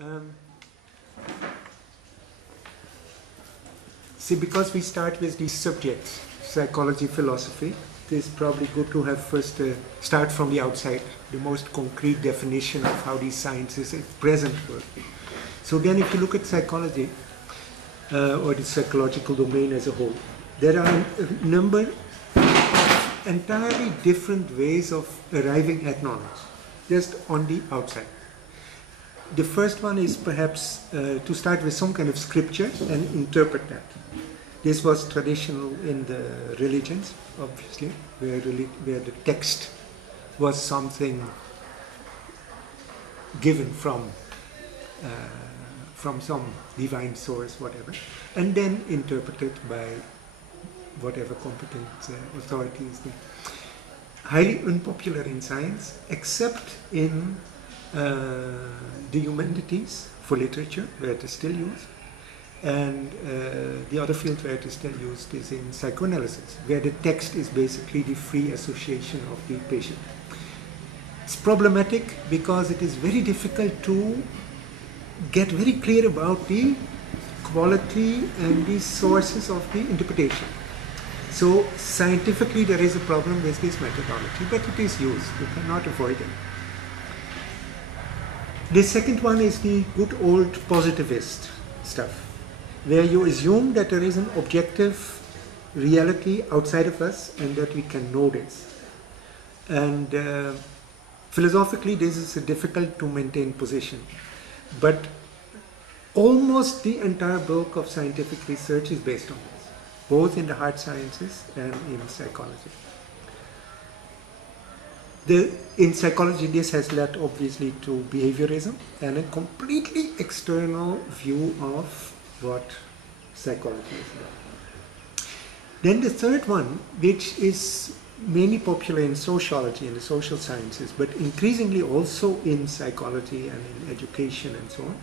Um, See, because we start with these subjects, psychology, philosophy, it is probably good to have first start from the outside, the most concrete definition of how these sciences at present work. So then if you look at psychology, or the psychological domain as a whole, there are a number of entirely different ways of arriving at knowledge, just on the outside. The first one is perhaps to start with some kind of scripture and interpret that. This was traditional in the religions, obviously, where the text was something given from some divine source, whatever, and then interpreted by whatever competent authority is there. Highly unpopular in science, except in the humanities, for literature, where it is still used, and the other field where it is still used is in psychoanalysis, where the text is basically the free association of the patient. It's problematic because it is very difficult to get very clear about the quality and the sources of the interpretation. So scientifically there is a problem with this methodology, but it is used, you cannot avoid it. The second one is the good old positivist stuff, where you assume that there is an objective reality outside of us and that we can know this. And philosophically this is a difficult to maintain position, but almost the entire bulk of scientific research is based on this, both in the hard sciences and in psychology. In psychology, this has led obviously to behaviorism and a completely external view of what psychology is about. Then the third one, which is mainly popular in sociology and the social sciences, but increasingly also in psychology and in education and so on,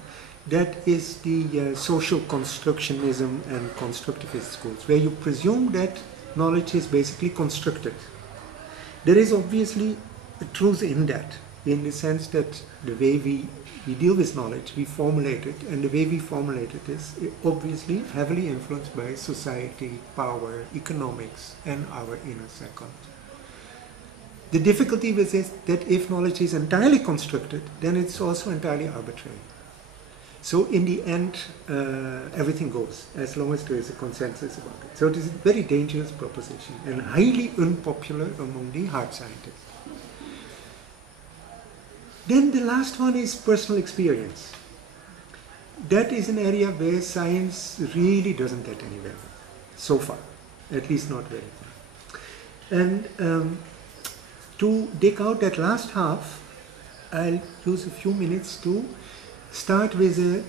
that is the social constructionism and constructivist schools, where you presume that knowledge is basically constructed. There is obviously a truth in that, in the sense that the way we deal with knowledge, we formulate it, and the way we formulate it is obviously heavily influenced by society, power, economics, and our inner psychology. The difficulty with this is that if knowledge is entirely constructed, then it's also entirely arbitrary. So in the end, everything goes, as long as there is a consensus about it. So it is a very dangerous proposition and highly unpopular among the hard scientists. Then the last one is personal experience. That is an area where science really doesn't get anywhere, so far, at least not very far. And to dig out that last half, I'll use a few minutes to start with a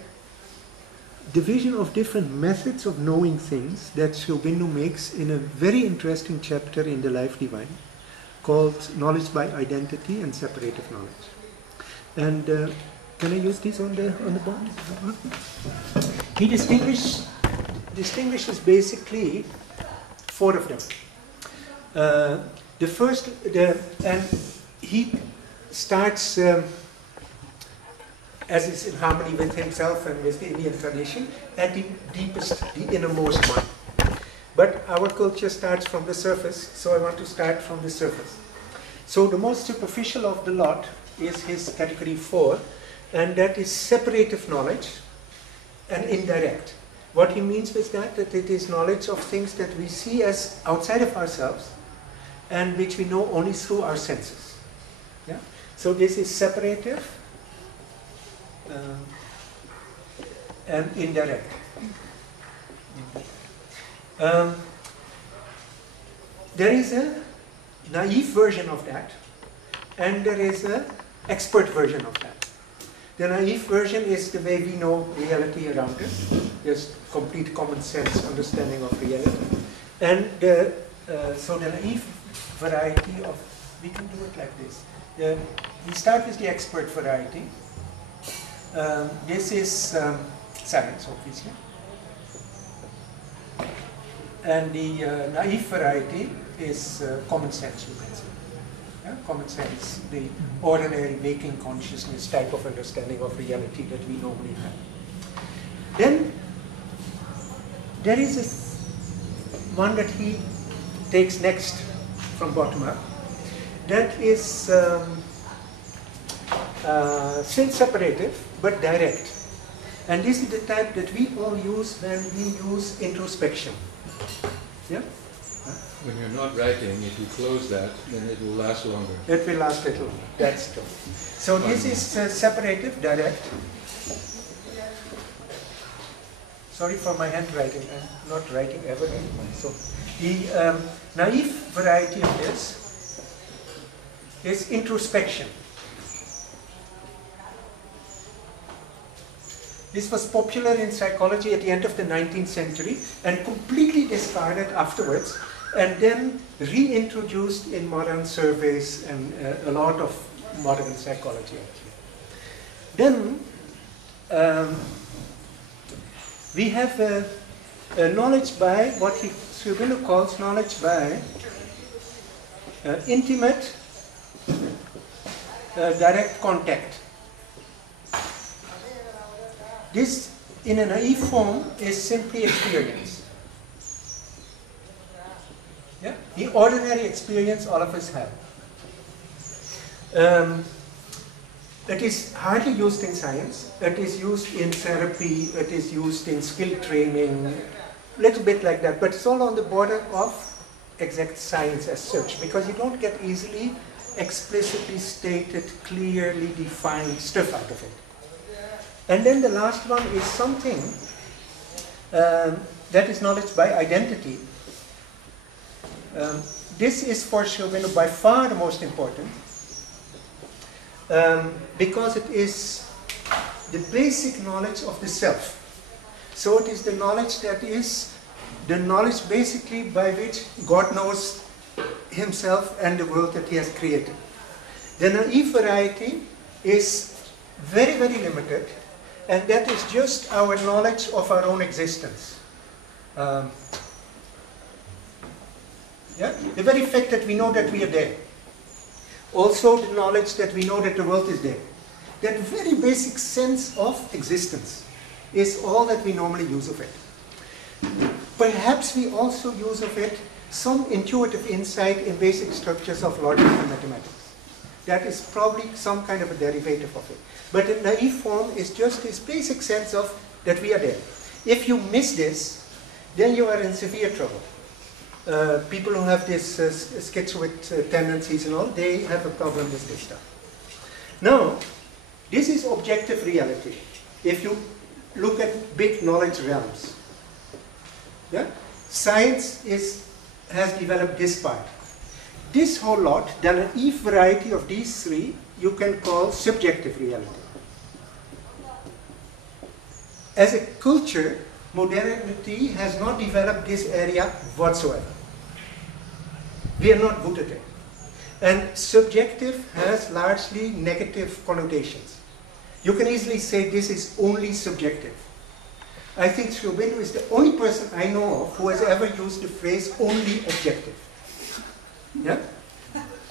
division of different methods of knowing things that Schiobindu makes in a very interesting chapter in The Life Divine called Knowledge by Identity and Separative Knowledge. And can I use these on the board? He distinguishes basically four of them. The first, and he starts, as is in harmony with himself and with the Indian tradition, at the deepest, the innermost one. But our culture starts from the surface, so I want to start from the surface. So the most superficial of the lot is his category 4, and that is separative knowledge and indirect. What he means with that it is knowledge of things that we see as outside of ourselves and which we know only through our senses. Yeah? So this is separative and indirect. There is a naive version of that, and there is an expert version of that. The naive version is the way we know reality around us, just complete common sense understanding of reality. And so the naive variety of, we can do it like this. We start with the expert variety. This is science, obviously. And the naive variety is common sense, you can say. common sense, the ordinary waking consciousness type of understanding of reality that we normally have. Then there is this one that he takes next from bottom up, that is still separative but direct. And this is the type that we all use when we use introspection. Yeah? When you're not writing, if you close that, then it will last longer. It will last a little longer, that's true. So this is separative, direct. Sorry for my handwriting, I'm not writing ever anymore. So the naive variety of this is introspection. This was popular in psychology at the end of the 19th century and completely discarded afterwards, and then reintroduced in modern surveys and a lot of modern psychology actually. Then we have a knowledge by what Auroville calls knowledge by intimate direct contact. This, in a naive form, is simply experience. Yeah? The ordinary experience all of us have. It is hardly used in science. It is used in therapy. It is used in skill training, a little bit like that. But it's all on the border of exact science as such, because you don't get easily explicitly stated, clearly defined stuff out of it. And then the last one is something that is knowledge by identity. This is for Auroville by far the most important, because it is the basic knowledge of the self. So it is the knowledge that is the knowledge basically by which God knows himself and the world that he has created. The naive variety is very, very limited, and that is just our knowledge of our own existence. Yeah? The very fact that we know that we are there. Also the knowledge that we know that the world is there. That very basic sense of existence is all that we normally use of it. Perhaps we also use of it some intuitive insight in basic structures of logic and mathematics. That is probably some kind of a derivative of it. But the naive form is just this basic sense of that we are there. If you miss this, then you are in severe trouble. People who have this schizoid tendencies and all, they have a problem with this stuff. Now, this is objective reality. If you look at big knowledge realms, yeah? Science has developed this part. This whole lot, the naive variety of these three, you can call subjective reality. As a culture, modernity has not developed this area whatsoever. We are not good at it. And subjective has largely negative connotations. You can easily say this is only subjective. I think Auroville is the only person I know of who has ever used the phrase only objective. Yeah?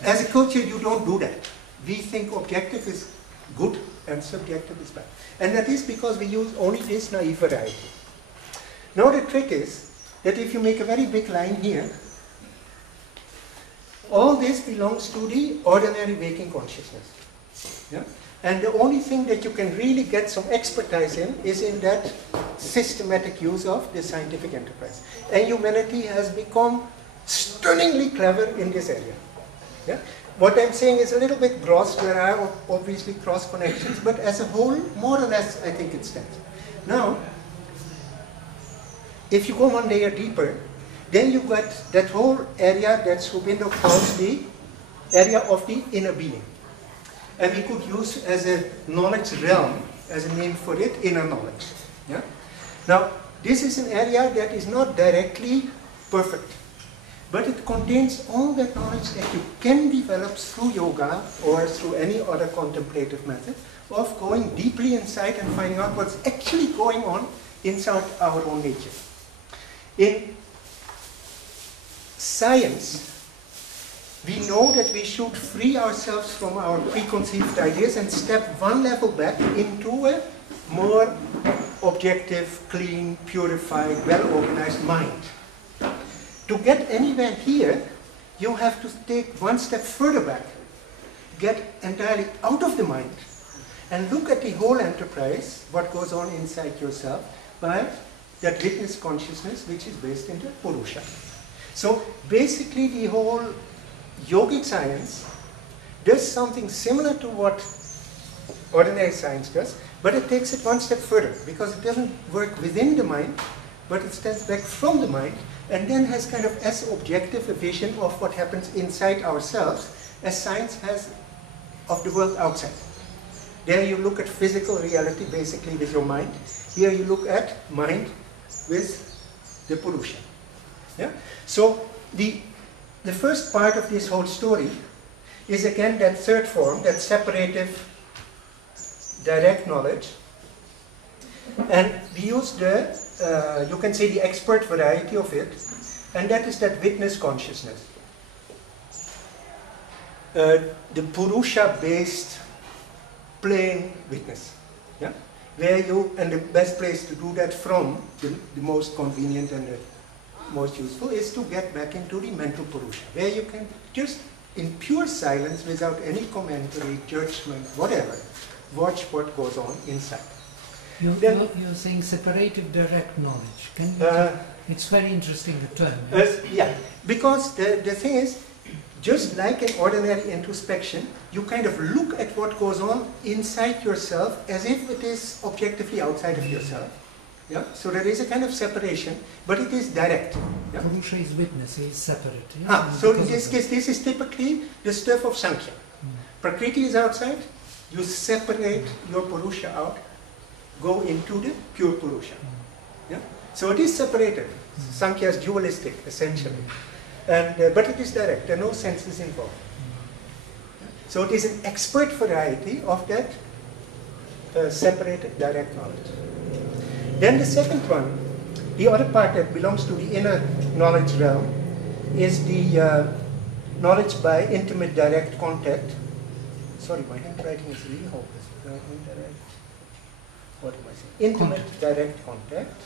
As a culture, you don't do that. We think objective is good and subjective is bad. And that is because we use only this naive variety. Now the trick is that if you make a very big line here, all this belongs to the ordinary waking consciousness. Yeah? And the only thing that you can really get some expertise in is in that systematic use of the scientific enterprise. And humanity has become stunningly clever in this area. Yeah? What I'm saying is a little bit gross, there are obviously cross connections, but as a whole, more or less, I think it stands. Now, if you go one layer deeper, then you get that whole area that Auroville calls the area of the inner being. And we could use as a knowledge realm, as a name for it, inner knowledge. Yeah? Now, this is an area that is not directly perfect, but it contains all that knowledge that you can develop through yoga or through any other contemplative method of going deeply inside and finding out what's actually going on inside our own nature. In science, we know that we should free ourselves from our preconceived ideas and step one level back into a more objective, clean, purified, well-organized mind. To get anywhere here, you have to take one step further back, get entirely out of the mind, and look at the whole enterprise, what goes on inside yourself, by that witness consciousness, which is based in the Purusha. So basically the whole yogic science does something similar to what ordinary science does, but it takes it one step further, because it doesn't work within the mind, but it steps back from the mind, and then has kind of as objective a vision of what happens inside ourselves as science has of the world outside. There you look at physical reality basically with your mind. Here you look at mind with the Purusha. Yeah? So the first part of this whole story is again that third form, that separative direct knowledge. And we use the, you can say the expert variety of it, and that is that witness consciousness. The Purusha-based plain witness. Yeah? Where you, and the best place to do that from, the most convenient and the most useful, is to get back into the mental Purusha, where you can just in pure silence, without any commentary, judgment, whatever, watch what goes on inside. You're saying separative direct knowledge. Can you it's very interesting, the term. Yeah, because the thing is, just like an ordinary introspection, you kind of look at what goes on inside yourself as if it is objectively outside of yourself. Yeah? So there is a kind of separation, but it is direct. Yeah? Purusha is witness, is separate. Yeah? So in this case, this is typically the stuff of Sankhya. Prakriti is outside, you separate your Purusha out, go into the pure Purusha. Yeah? So it is separated. Sankhya is dualistic, essentially. And, but it is direct, there are no senses involved. So it is an expert variety of that separated direct knowledge. Then the second one, the other part that belongs to the inner knowledge realm, is the knowledge by intimate direct contact. Sorry, my handwriting is really hopeless. Indirect, what am I saying? Intimate direct contact.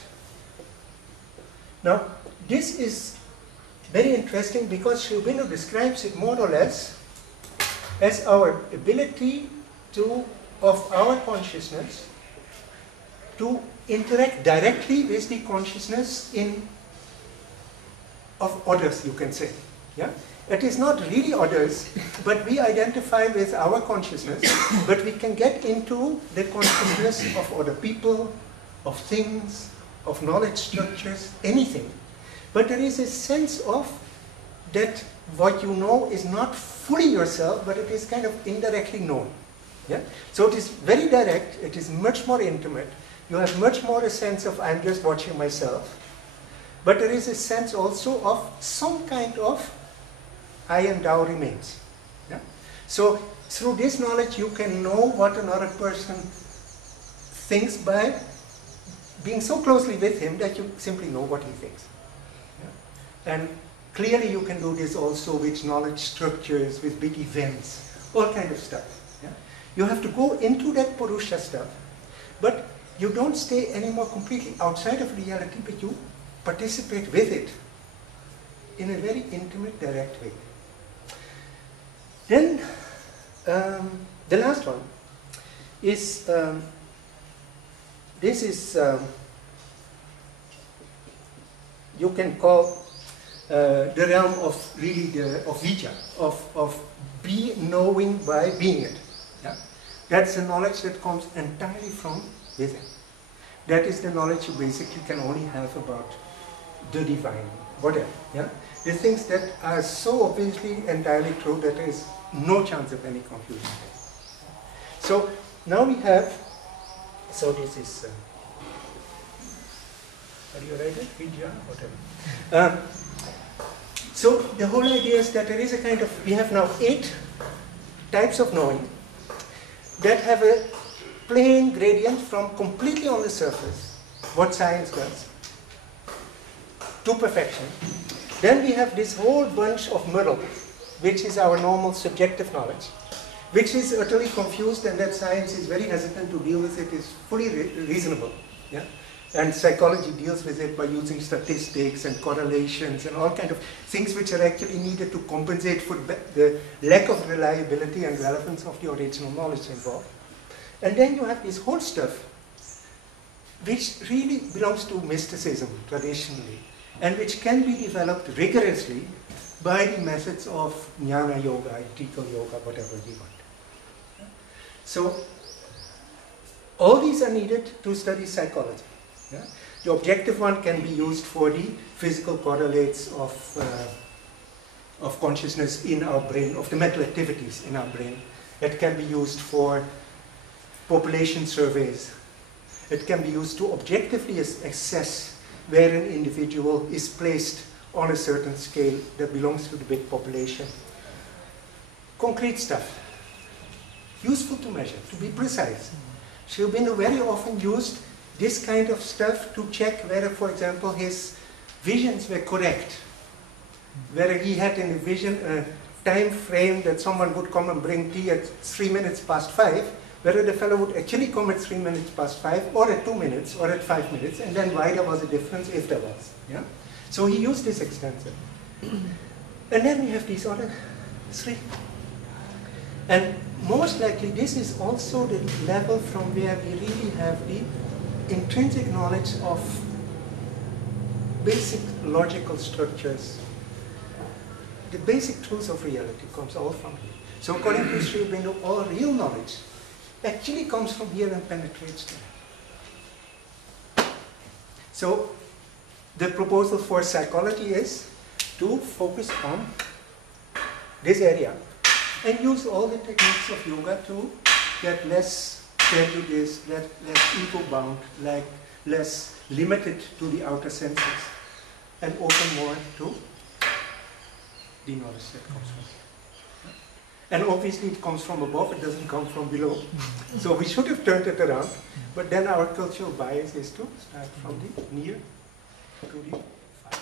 Now, this is very interesting because Sri Aurobindo describes it more or less as our ability of our consciousness to interact directly with the consciousness of others, you can say. Yeah? It is not really others, but we identify with our consciousness, but we can get into the consciousness of other people, of things, of knowledge structures, anything. But there is a sense of that what you know is not fully yourself, but it is kind of indirectly known. Yeah? So it is very direct, it is much more intimate. You have much more a sense of I'm just watching myself. But there is a sense also of some kind of I and thou remains. Yeah? So through this knowledge you can know what another person thinks by being so closely with him that you simply know what he thinks. Yeah? And clearly you can do this also with knowledge structures, with big events, all kind of stuff. Yeah? You have to go into that Purusha stuff, but you don't stay anymore completely outside of reality, but you participate with it in a very intimate, direct way. Then the last one is this is you can call the realm of really of Vijja, of knowing by being it. Yeah? That's the knowledge that comes entirely from within. That is the knowledge you basically can only have about the divine, whatever. Yeah? The things that are so obviously entirely true that there is no chance of any confusion. So now we have, so this is, are you ready? Vijja, whatever. So the whole idea is that there is a kind of, we have now 8 types of knowing that have a plain gradient from completely on the surface, what science does, to perfection. Then we have this whole bunch of muddle, which is our normal subjective knowledge, which is utterly confused, and that science is very hesitant to deal with it, is fully reasonable. Yeah? And psychology deals with it by using statistics and correlations and all kind of things which are actually needed to compensate for the lack of reliability and relevance of the original knowledge involved. And then you have this whole stuff which really belongs to mysticism traditionally, and which can be developed rigorously by the methods of jnana yoga, ethical yoga, whatever you want. So all these are needed to study psychology. Yeah? The objective one can be used for the physical correlates of consciousness in our brain, of the mental activities in our brain. It can be used for population surveys. It can be used to objectively assess where an individual is placed on a certain scale that belongs to the big population. Concrete stuff, useful to measure, to be precise. Sri-Aurobindo very often used this kind of stuff to check whether, for example, his visions were correct. Whether he had in the vision a time frame that someone would come and bring tea at 3 minutes past 5, whether the fellow would actually come at 3 minutes past 5, or at 2 minutes, or at 5 minutes, and then why there was a difference, if there was. Yeah? So he used this extensively. And then we have these other 3. And most likely this is also the level from where we really have the intrinsic knowledge of basic logical structures. The basic truths of reality comes all from here. So according to Sri-Aurobindo, all real knowledge actually comes from here and penetrates there. So the proposal for psychology is to focus on this area and use all the techniques of yoga to get less prejudiced, less ego-bound, less limited to the outer senses, and open more to the knowledge that comes from here. And obviously it comes from above, it doesn't come from below. So we should have turned it around, but then our cultural bias is to start from the near to the far.